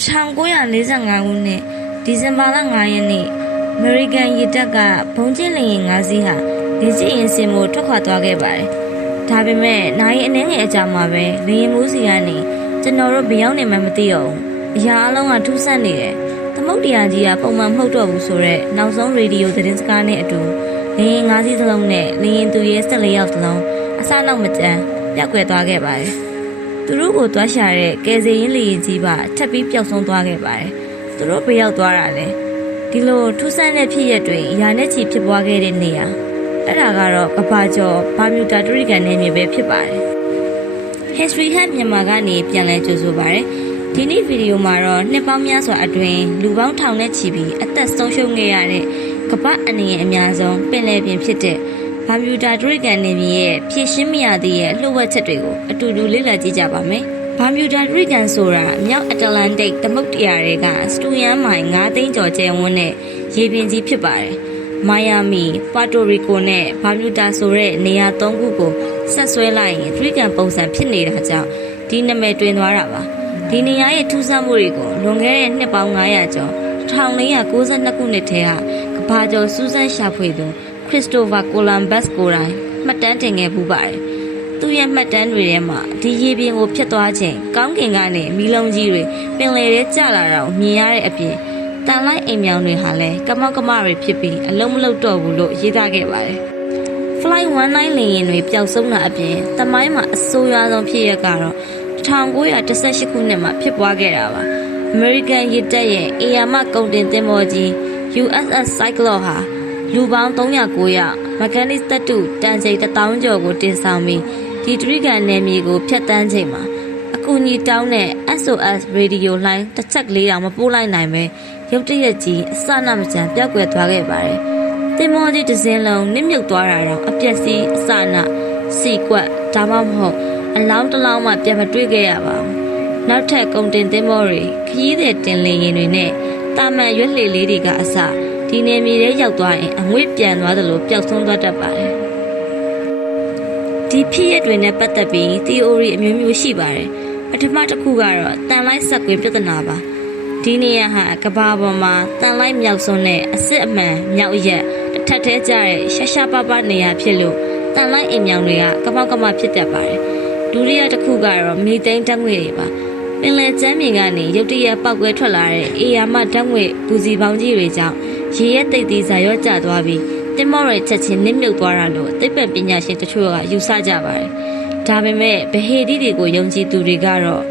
1945 ခုနှစ်ဒီဇင်ဘာလ9 ရက်နေ့အမေရိကန်ရေတပ်ကဘုံကျင်းလေယာဉ်5စီးဟာလေ့ကျင့်ရေးဆင်မှုထွက်ခွာသွားခဲ့ပါတယ်။ဒါပေမဲ့နိုင်အနှဲငယ်အကြာမှာပဲလေယာဉ်မိုးစီကနေကျွန်တော်တို့ဘယ်ရောက်နေမှမသိတော့ဘူး။အရာအလုံးကထူးဆန်းနေတယ်။သမုတ်တရားကြီးကပုံမှန်မဟုတ်တော့ဘူးဆိုတော့နောက်ဆုံးရေဒီယိုသတင်းစကားနဲ့အတူလေယာဉ်5စီးစလုံးနဲ့လေယာဉ်သူရဲ14ယောက်စလုံးအစနောက်မကျန်ပြောက်ကွယ်သွားခဲ့ပါတယ်။သူတို့ကိုတွားရှာတဲ့ကယ်ဆယ်ရေးလေယာဉ်ကြီးပါထပ်ပြီးပျောက်ဆုံးသွားခဲ့ပါတယ်။သူတို့ဘယ်ရောက်သွားတာလဲ။ဒီလိုထူးဆန်းတဲ့ဖြစ်ရပ်တွေရာနဲ့ချီဖြစ်ပွားခဲ့တဲ့နေရာအဲ့ဒါကတော့ကဘာကျော်ဘာမြူတာတရိကန်နယ်မြေပဲဖြစ်ပါတယ် History Hub မြန်မာကနေပြန်လည်ကြိုဆိုပါရစေဒီနေ့ဗီဒီယိုမှာတော့နှစ်ပေါင်းများစွာအတွင်းလူပေါင်းထောင်နဲ့ချီပြီးအသက်ဆုံးရှုံးခဲ့ရတဲ့ကမ္ဘာအနေနဲ့အများဆုံးပင်လယ်ပြင်ဖြစ်တဲ့ဘာမြူတာတရိကန်နယ်မြေရဲ့ဖြည့်ရှင်းမရသေးတဲ့လှုပ်ဝက်ချက်တွေကိုအတူတူလေ့လာကြည့်ကြပါမယ်ဘာမြူတာတရိကန်ဆိုတာမြောက်အတ္တလန္တိတ်သမုဒ္ဒရာတွေကစတူယန်မိုင်9သိန်းကျော်ကျယ်ဝန်းတဲ့ရေပြင်ကြီးဖြစ်ပါတယ်မိုင်ယာမီပွာတိုရီကိုနဲ့ဘာမြူတာဆိုတဲ့နေရာ၃ခုကိုဆက်ဆွဲလိုက်ရင်တရိကန်ပုံစံဖြစ်နေတာကြောင့်ဒီနာမည်တွင်သွားတာပါဒီနေရာရဲ့ထူးဆန်းမှုတွေကိုလွန်ခဲ့တဲ့နှစ်ပေါင်း900ကျော်1492ခုနှစ်ထဲကကမ္ဘာကျော်စူးစမ်းရှာဖွေသူခရစ္စတိုဖာကိုလမ်ဘတ်ကိုယ်တိုင်မှတ်တမ်းတင်ခဲ့ပူပါတယ်သူ့ရဲ့မှတ်တမ်းတွေထဲမှာဒီရေပြင်ကိုဖြတ်သွားခြင်းကောင်းကင်ကနေမီးလုံးကြီးတွေပင်လယ်ထဲကျလာတာကိုမြင်ရတဲ့အပြင်တန်လိုက်အိမ်မြောင်တွေဟာလည်းကမောက်ကမတွေဖြစ်ပြီးအလုံးမလုံးတော့ဘူးလို့ရေးသားခဲ့ပါတယ်။ Flight 19လေယာဉ်တွေပျောက်ဆုံးတာအပြင်တမိုင်းမှာအဆိုးရွားဆုံးဖြစ်ရပ်ကတော့1918ခုနှစ်မှာဖြစ်ပွားခဲ့တာပါ။ American ရေတပ်ရဲ့အေယာမကုန်တင်သင်္ဘောကြီး USS Cyclops ဟာလူပေါင်း309ယောက်မက်ကာနစ်သတ္တုတန်ချိန်1000ကျော်ကိုတင်ဆောင်ပြီးဒီတရိကန်နယ်မြေကိုဖျက်ဆီးချိန်မှာအကူအညီတောင်းတဲ့ SOS ရေဒီယိုလိုင်းတစ်ချက်လေးတောင်မပို့လိုက်နိုင်ပဲရုတ်တရက်ကြီးအစနာမကျန်ပြောက်ကွယ်သွားခဲ့ပါတယ်။သင်္ဘောကြီးတစ်စင်းလုံးနစ်မြုပ်သွားတာတော့အပျက်စီးအစနာစီကွက်ဒါမှမဟုတ်အလောင်းတစ်လောင်းမှပြန်မတွေ့ခဲ့ရပါဘူး။နောက်ထပ်ကုန်တင်သင်္ဘောတွေခရီးသည်တင်လေယာဉ်တွေနဲ့တာမန်ရွက်လှေလေးတွေကအစဒီနယ်မြေထဲရောက်သွားရင်အငွေ့ပြန်သွားသလိုပျောက်ဆုံးသွားတတ်ပါတယ်။ဒီဖြစ်ရပ်တွေနဲ့ပတ်သက်ပြီး theory အမျိုးမျိုးရှိပါတယ်။ပထမတစ်ခုကတော့တန်လိုက်ဆက်ကွင်းပြဿနာပါ။ဒီနေရာဟာကဘာပေါ်မှာတန်လိုက်မြောက်စွန်းနဲ့အစစ်အမှန်မြောက်ရက်တစ်ထပ်ထဲကျတဲ့ရှာရှာပပနေရာဖြစ်လို့တန်လိုက်အိမ်မြောင်တွေကကမောက်ကမဖြစ်တတ်ပါတယ်။ဒုတိယတစ်ခုကတော့မီသိန်းဓာတ်ငွေတွေပါ။ပင်လယ်ကျမ်းမြေကနေရုတ်တရက်ပောက်ကွဲထွက်လာတဲ့အေယာမဓာတ်ငွေပူစီပေါင်းကြီးတွေကြောင့်ရေရဲ့တိတ်သီးစာရော့ကျသွားပြီးတင်မော့ရဲ့ချက်ချင်းနစ်မြုပ်သွားတာလို့သိပ္ပံပညာရှင်တချို့ကယူဆကြပါတယ်။ဒါပေမဲ့ဗဟေတိတွေကိုယုံကြည်သူတွေကတော့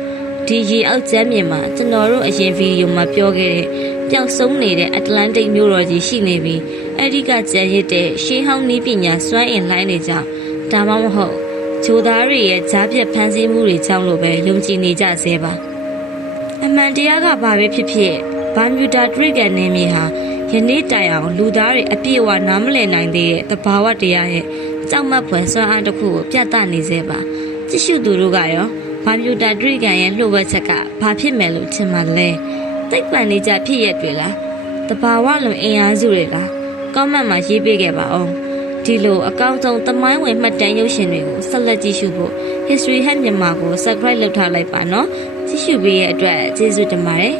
ဒီရေအောက်ကျမ်းမြေမှာကျွန်တော်တို့အရင်ဗီဒီယိုမှာပြောခဲ့တဲ့ပျောက်ဆုံးနေတဲ့အတ္တလန္တိတ်မြို့တော်ကြီးရှိနေပြီးအဲ့ဒီကကျန်ရစ်တဲ့ရှေးဟောင်းနည်းပညာစွမ်းအင်လိုင်းတွေကြောင့်ဒါမှမဟုတ်ဂျိုသားတွေရဲ့ကြားပြတ်ဖန်ဆီးမှုတွေကြောင့်လို့ပဲယုံကြည်နေကြဆဲပါအမှန်တရားကဘာပဲဖြစ်ဖြစ်ဘာမြူတာတရိကန်နယ်မြေဟာယနေ့တိုင်အောင်လူသားတွေအပြည့်အဝနားမလည်နိုင်သေးတဲ့သဘာဝတရားရဲ့ကြောက်မက်ဖွယ်စွမ်းအားတစ်ခုကိုပြသနေစေပါကြည့်ရှုသူတို့ကရောဘာမြူတာတရိကန်ရဲ့လှုပ်ဝက်ချက်ကဘာဖြစ်မယ်လို့ထင်မှလဲသိပ္ပံနေကြဖြစ်ရက်တွေလားသဘာဝလွန်အင်အားစုတွေလားကောမန့်မှာရေးပေးခဲ့ပါအောင်ဒီလိုအကောင်းဆုံးသမိုင်းဝင်မှတ်တမ်းရုပ်ရှင်တွေကိုဆက်လက်ကြည့်ရှုဖို့ History Hub မြန်မာကို Subscribe လုပ်ထားလိုက်ပါနော်ကြည့်ရှုပေးရဲ့အတွက်ကျေးဇူးတင်ပါတယ်